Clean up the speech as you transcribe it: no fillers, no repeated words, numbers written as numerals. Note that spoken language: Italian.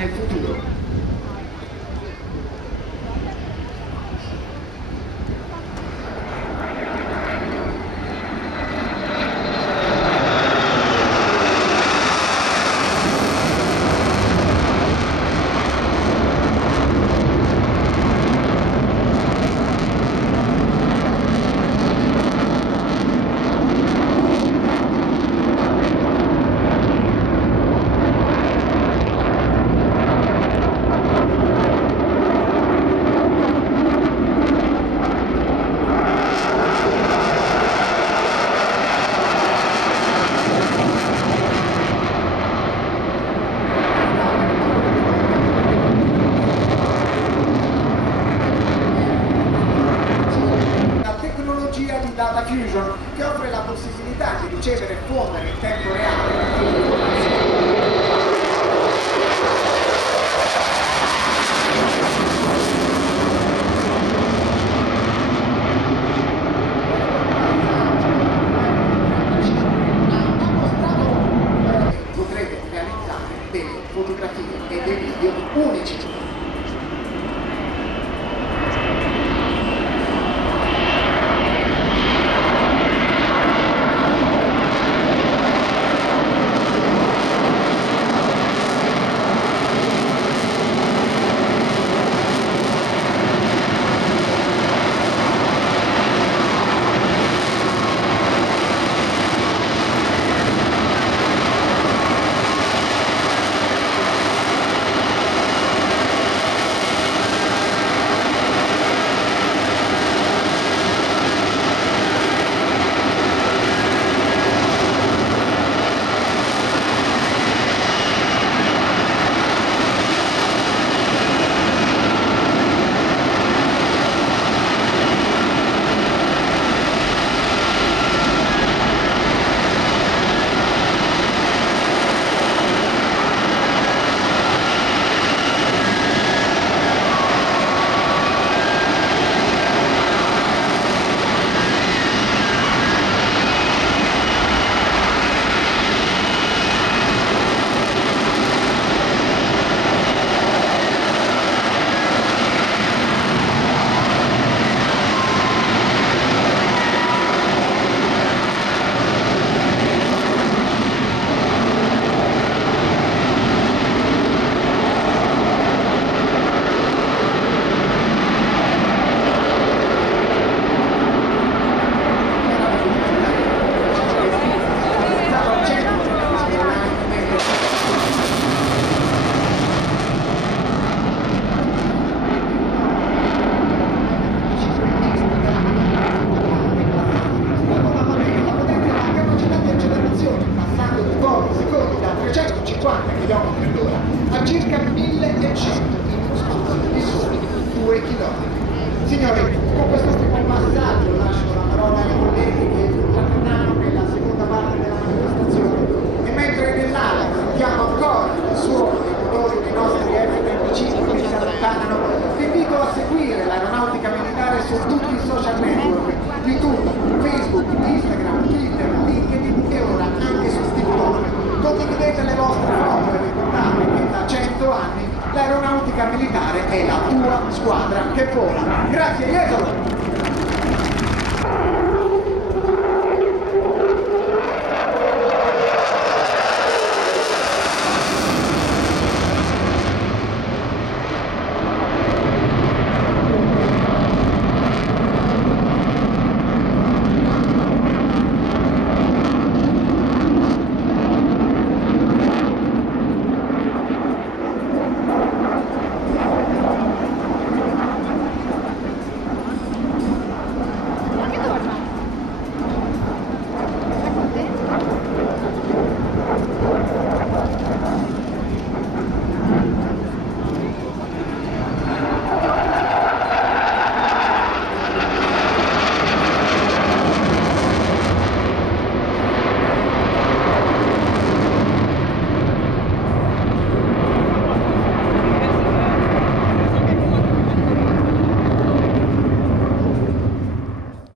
nel futuro. Data Fusion, che offre la possibilità di ricevere e fondere in tempo reale potrete realizzare delle fotografie e dei video unici. a circa 1100 di soli 2 km. Signori, con questo primo passaggio lascio la parola ai colleghi che interverranno nella seconda parte della manifestazione e mentre nell'ala sentiamo ancora il suono dei motori dei nostri F-35 che si allontanano, vi invito a seguire l'aeronautica militare su tutti i social network, YouTube, Facebook, Instagram, Twitter, LinkedIn e ora anche su TikTok. Condividete le vostre foto e ricordate che da 100 anni l'aeronautica militare è la tua squadra che vola. Grazie Jesolo!